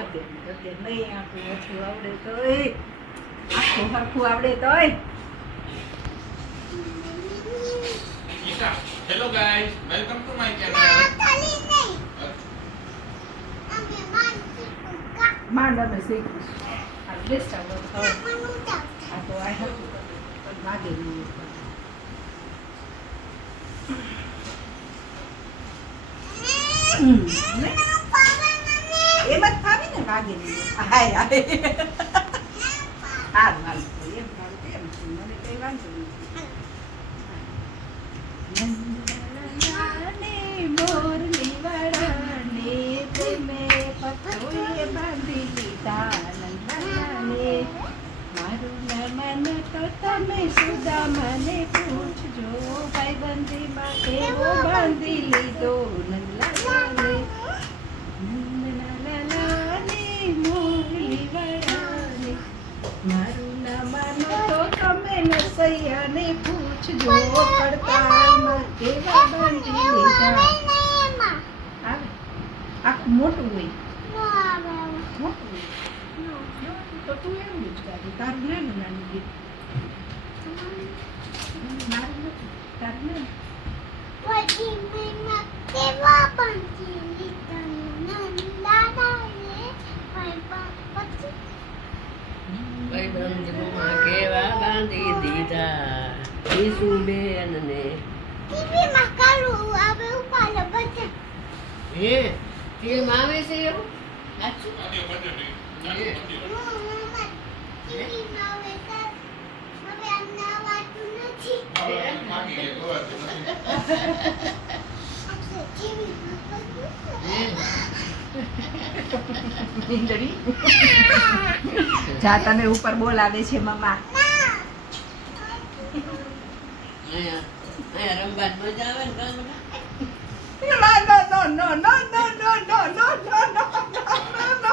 લાગે કે નહીં આખું ઓછું આવડે તોય આખું હરખું આવડે તોય. Hello guys, welcome to my channel. માંડ અમે શીખીશું. આ બેસ્ટ આવડે તો આ તો આ હરખું પણ લાગે નહીં. એમ જ ફાવી ને વાગે નહીં. હાય હાય હારું હારું એમ ફાવે તેમ મને કઈ વાંધો નથી. મોરલી વાળાને તમે પતોય બાંધી લીધા નંદાને. મારું મન તો તમે સુદા મને પૂછજો ભાઈબંધીમાં કેવો બાંધી લીધો નંદલાલાને. નંદલાલાને મોરલી વાળાને મારું નામ તો તમે નસૈયાને પૂછજો પડતાલમાં કેવા બાંધી લીધા. આવે આખું મોટું હોય મોટું હોય તો તું એમ જ ગાડી તારું નાનું નાનું ગીત મારું નથી તારું નાનું. ભાઈબંધમાં કેવા બાંધી દીધા ઈસુબેન ને. હે ફિલ્મ આવે છે એવું સાચું? ઈંદડી જા તને ઉપર બોલાવે છે મમ્મા. અહીંયા રમવાની મજા આવે ને ગામમાં. No, no, no, no, no, no, no, no, no, no, no, no, no.